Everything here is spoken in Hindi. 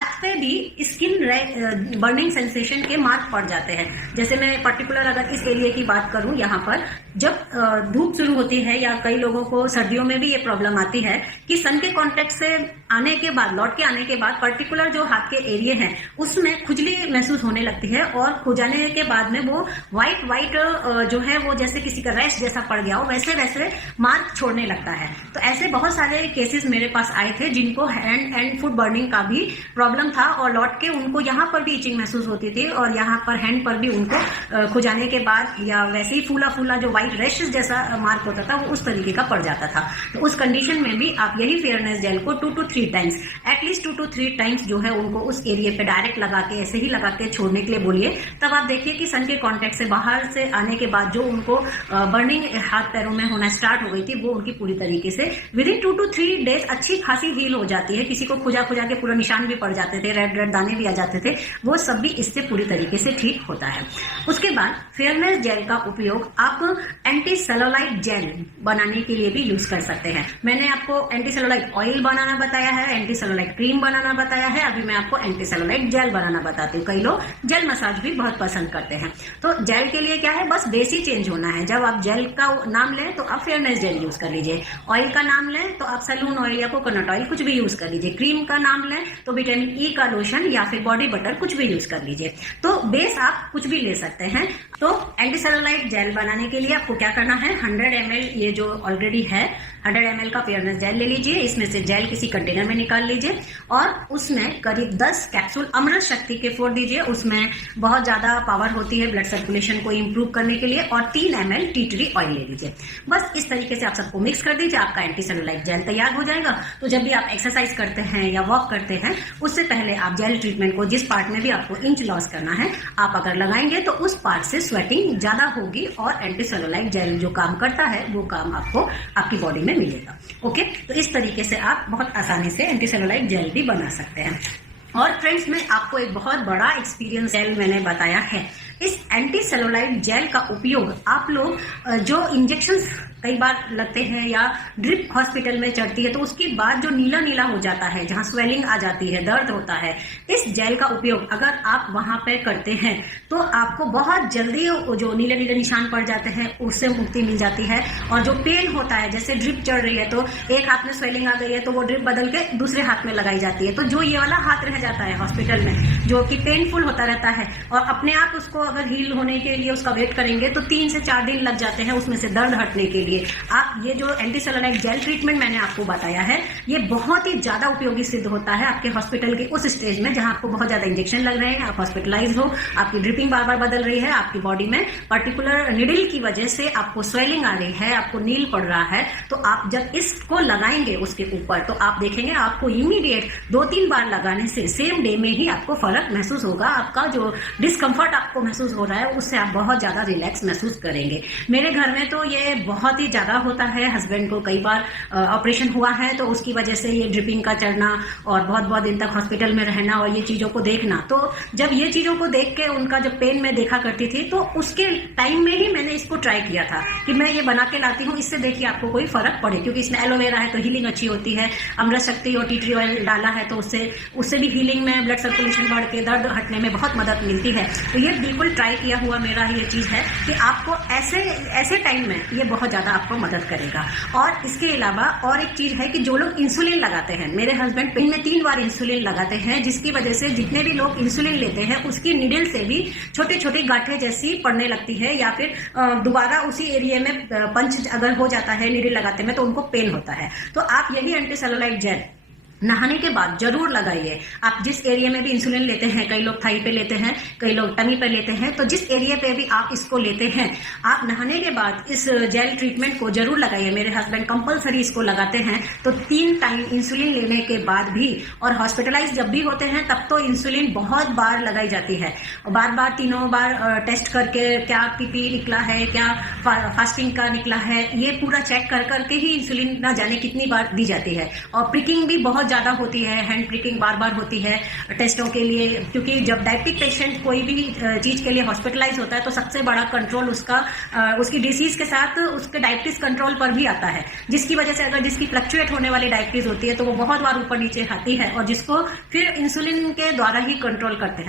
पे भी स्किन बर्निंग सेंसेशन के मार्क पड़ जाते हैं। जैसे मैं पर्टिकुलर अगर इस एरिया की बात करूं, यहाँ पर जब धूप शुरू होती है या कई लोगों को सर्दियों में भी ये प्रॉब्लम आती है कि सन के कांटेक्ट से आने के बाद, लौट के आने के बाद पर्टिकुलर जो हाथ के एरिया है उसमें खुजली महसूस होने लगती है और खुजाने के बाद में वो व्हाइट जो है वो जैसे किसी का रैश जैसा पड़ गया हो वैसे वैसे मार्क छोड़ने लगता है। तो ऐसे बहुत सारे केसेस मेरे पास आए थे जिनको हैंड एंड फुट बर्निंग का भी प्रॉब्लम था और लौट के उनको यहाँ पर भी इचिंग महसूस होती थी और यहाँ पर हैंड पर भी उनको खुजाने के बाद या वैसे ही फूला फूला जो व्हाइट रैशेस जैसा मार्क होता था वो उस तरीके का पड़ जाता था। तो उस कंडीशन में भी आप यही फेयरनेस जेल को 2 to 3 times, at least 2 to 3 times जो है उनको उस एरिया पे डायरेक्ट लगा के ऐसे ही लगा के छोड़ने के लिए बोलिए। तब आप देखिए कि सन के कांटेक्ट से बाहर से आने के बाद जो उनको बर्निंग हाथ पैरों में होना स्टार्ट हो गई थी वो उनकी पूरी तरीके से विदिन 2 to 3 डेज अच्छी खासी हील हो जाती है। किसी को खुजा के पूरा निशान भी पड़ जाते थे, रेड दाने भी आ जाते थे, वो सब भी इससे पूरी तरीके से ठीक होता है। उसके बाद फेयरनेस जेल का उपयोग आप एंटी सेलुलाइट जेल बनाने के लिए भी यूज कर सकते हैं। मैंने आपको एंटी सेलुलाइट ऑयल बनाना बताया है, एंटी सेलुलाइट क्रीम बनाना बताया है, अभी मैं आपको एंटी सेलुलाइट जेल बनाना बताती हूँ। कई लोग जेल मसाज भी बहुत पसंद करते हैं। तो जेल के लिए क्या है, बस बेस ही चेंज होना है। जब आप जेल का नाम लें तो आप फेयरनेस जेल यूज कर लीजिए, ऑयल का नाम लें तो आप सैलून ऑयल या कोकोनट ऑयल कुछ भी यूज कर लीजिए, क्रीम का नाम लें तो विटामिन ई का लोशन या फिर बॉडी बटर कुछ भी यूज कर लीजिए। तो बेस आप कुछ भी ले सकते हैं। तो एंटी सेलुलाइट जेल बनाने के लिए आपको क्या करना है, 100 ml ये जो ऑलरेडी है 100 ml का फेयरनेस जेल ले लीजिए। इसमें से जेल किसी कंटेनर में निकाल लीजिए और उसमें करीब 10 कैप्सूल अमृत शक्ति के फोड़ दीजिए। उसमें बहुत ज्यादा पावर होती है ब्लड सर्कुलेशन को इंप्रूव करने के लिए। और 3 ml टी ट्री ऑयल ले लीजिए। बस इस तरीके से आप सबको मिक्स कर दीजिए, आपका एंटी सेलुलाइट जेल तैयार हो जाएगा। तो जब भी आप एक्सरसाइज करते हैं या वॉक करते हैं उससे पहले आप जेल ट्रीटमेंट को जिस पार्ट में भी आपको इंच लॉस करना है आप अगर लगाएंगे तो उस पार्ट से स्वेटिंग ज्यादा होगी और एंटी सेलुलाइट जेल जो काम करता है वो काम आपको आपकी बॉडी में मिलेगा। ओके, तो इस तरीके से आप बहुत आसानी से एंटी सेलुलाइट जेल भी बना सकते हैं। और फ्रेंड्स, मैं आपको एक बहुत बड़ा एक्सपीरियंस जेल मैंने बताया है। इस एंटी सेलुलाइट जेल का उपयोग आप लोग जो इंजेक्शंस कई बार लगते हैं या ड्रिप हॉस्पिटल में चढ़ती है तो उसके बाद जो नीला नीला हो जाता है, जहां स्वेलिंग आ जाती है, दर्द होता है, इस जेल का उपयोग अगर आप वहां पे करते हैं तो आपको बहुत जल्दी जो नीले नीले निशान पड़ जाते हैं उससे मुक्ति मिल जाती है। और जो पेन होता है, जैसे ड्रिप चढ़ रही है तो एक हाथ में स्वेलिंग आ गई है तो वो ड्रिप बदल के दूसरे हाथ में लगाई जाती है, तो जो ये वाला हाथ रह जाता है हॉस्पिटल में जो कि पेनफुल होता रहता है और अपने आप उसको अगर हील होने के लिए उसका वेट करेंगे तो 3 से 4 दिन लग जाते हैं उसमें से दर्द हटने के लिए। आप ये जो एंटी सेलुलाइट जेल ट्रीटमेंट मैंने आपको बताया है ये बहुत ही ज्यादा उपयोगी सिद्ध होता है आपके हॉस्पिटल के उस स्टेज में जहां आपको बहुत ज्यादा इंजेक्शन लग रहे हैं, आप हॉस्पिटलाइज हो, आपकी ड्रिपिंग बार बार बदल रही है, आपकी बॉडी में पर्टिकुलर निडल की वजह से आपको स्वेलिंग आ रही है, आपको नील पड़ रहा है। तो आप जब इसको लगाएंगे उसके ऊपर तो आप देखेंगे आपको इमीडिएट 2-3 बार लगाने से सेम डे में ही आपको फर्क महसूस होगा। आपका जो डिस्कम्फर्ट आपको महसूस हो रहा है उससे आप बहुत ज्यादा रिलैक्स महसूस करेंगे। मेरे घर में तो ये बहुत ही ज्यादा होता है। हस्बैंड को कई बार ऑपरेशन हुआ है तो उसकी वजह से ये ड्रिपिंग का चढ़ना और बहुत बहुत दिन तक हॉस्पिटल में रहना और ये चीजों को देखना, तो जब ये चीजों को देख के उनका जब पेन में देखा करती थी तो उसके टाइम में ही मैंने इसको ट्राई किया था कि मैं ये बना के लाती हूँ, इससे देखिए आपको कोई फर्क पड़े, क्योंकि इसमें एलोवेरा है तो हीलिंग अच्छी होती है, अमृत शक्ति और टी ट्री ऑयल डाला है तो उससे भी हीलिंग में ब्लड सर्कुलेशन बढ़ के दर्द हटने में बहुत मदद मिलती है। तो ये बिल्कुल ट्राई किया हुआ मेरा ये चीज है कि आपको ऐसे टाइम में ये बहुत ज्यादा आपको मदद करेगा। और इसके अलावा और एक चीज है कि जो लोग इंसुलिन लगाते हैं, मेरे हस्बैंड पेन में 3 बार इंसुलिन लगाते हैं, जिसकी वजह से जितने भी लोग इंसुलिन लेते हैं उसकी निडल से भी छोटे छोटे गांठें जैसी पड़ने लगती है या फिर दोबारा उसी एरिया में पंच अगर हो जाता है निडल लगाते में तो उनको पेन होता है। तो आप यही एंटी सेलुलाइट जेल नहाने के बाद जरूर लगाइए। आप जिस एरिया में भी इंसुलिन लेते हैं, कई लोग थाई पे लेते हैं, कई लोग टमी पे लेते हैं, तो जिस एरिया पे भी आप इसको लेते हैं आप नहाने के बाद इस जेल ट्रीटमेंट को जरूर लगाइए। मेरे हस्बैंड कंपलसरी इसको लगाते हैं। तो 3 टाइम इंसुलिन लेने के बाद भी और हॉस्पिटलाइज जब भी होते हैं तब तो इंसुलिन बहुत बार लगाई जाती है, बार बार 3 बार टेस्ट करके क्या पीपी निकला है, क्या फास्टिंग का निकला है, ये पूरा चेक कर करके ही इंसुलिन ना जाने कितनी बार दी जाती है। और प्रिकिंग भी बहुत ज़्यादा होती है, हैंड प्रिकिंग बार बार होती है टेस्टों के लिए, क्योंकि जब डायबिटिक पेशेंट कोई भी चीज़ के लिए हॉस्पिटलाइज होता है तो सबसे बड़ा कंट्रोल उसकी डिसीज के साथ उसके डायबिटीज कंट्रोल पर भी आता है, जिसकी वजह से अगर जिसकी फ्लक्चुएट होने वाली डायबिटीज होती है तो वो बहुत बार ऊपर नीचे आती है और जिसको फिर इंसुलिन के द्वारा ही कंट्रोल करते हैं।